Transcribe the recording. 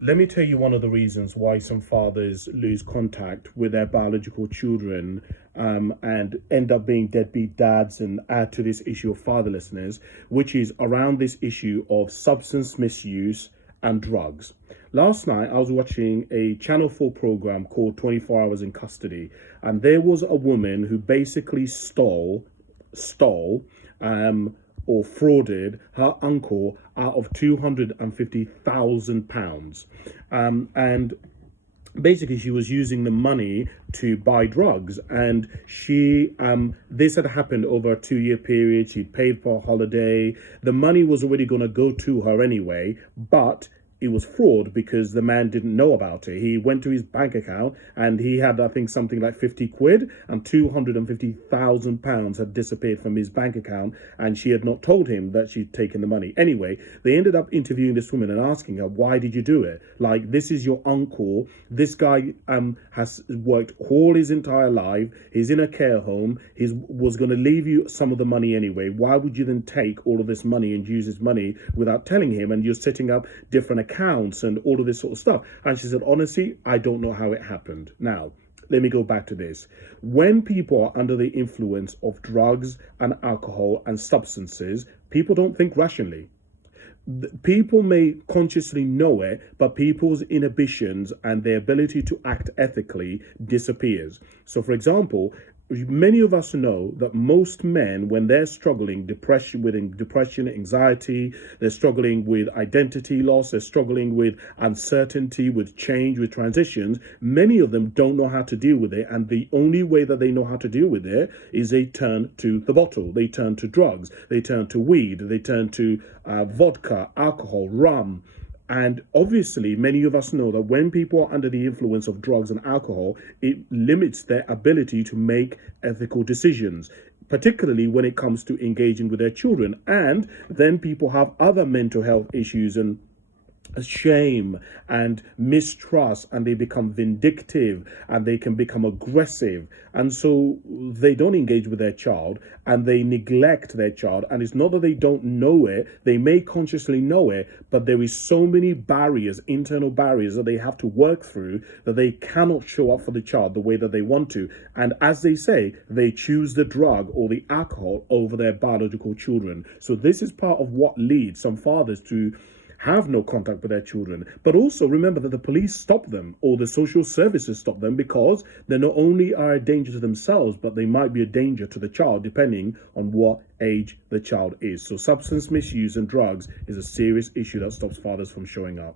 Let me tell you one of the reasons why some fathers lose contact with their biological children and end up being deadbeat dads and add to this issue of fatherlessness, which is around this issue of substance misuse and drugs. Last night, I was watching a Channel 4 program called 24 Hours in Custody, and there was a woman who basically stole or frauded her uncle out of £250,000. And basically she was using the money to buy drugs, and she this had happened over a 2 year period. She'd paid for a holiday. The money was already going to go to her anyway, but it was fraud because the man didn't know about it. He went to his bank account and he had, I think, something like 50 quid, and £250,000 had disappeared from his bank account, and she had not told him that she'd taken the money. Anyway, they ended up interviewing this woman and asking her, why did you do it? Like, this is your uncle. This guy has worked all his entire life. He's in a care home. He was going to leave you some of the money anyway. Why would you then take all of this money and use his money without telling him? And you're setting up different accounts and all of this sort of stuff. And she said, honestly, I don't know how it happened. Now, let me go back to this. When people are under the influence of drugs and alcohol and substances, people don't think rationally. People may consciously know it, but people's inhibitions and their ability to act ethically disappears. So, for example, many of us know that most men, when they're struggling depression, anxiety, they're struggling with identity loss, they're struggling with uncertainty, with change, with transitions, many of them don't know how to deal with it. And the only way that they know how to deal with it is they turn to the bottle, they turn to drugs, they turn to weed, they turn to vodka, alcohol, rum. And obviously, many of us know that when people are under the influence of drugs and alcohol, it limits their ability to make ethical decisions, particularly when it comes to engaging with their children. And then people have other mental health issues and shame and mistrust, and they become vindictive and they can become aggressive, and so they don't engage with their child and they neglect their child. And it's not that they don't know it, they may consciously know it, but there is so many barriers, internal barriers, that they have to work through, that they cannot show up for the child the way that they want to. And as they say, they choose the drug or the alcohol over their biological children. So this is part of what leads some fathers to have no contact with their children. But also remember that the police stop them or the social services stop them, because they not only are a danger to themselves, but they might be a danger to the child depending on what age the child is. So substance misuse and drugs is a serious issue that stops fathers from showing up.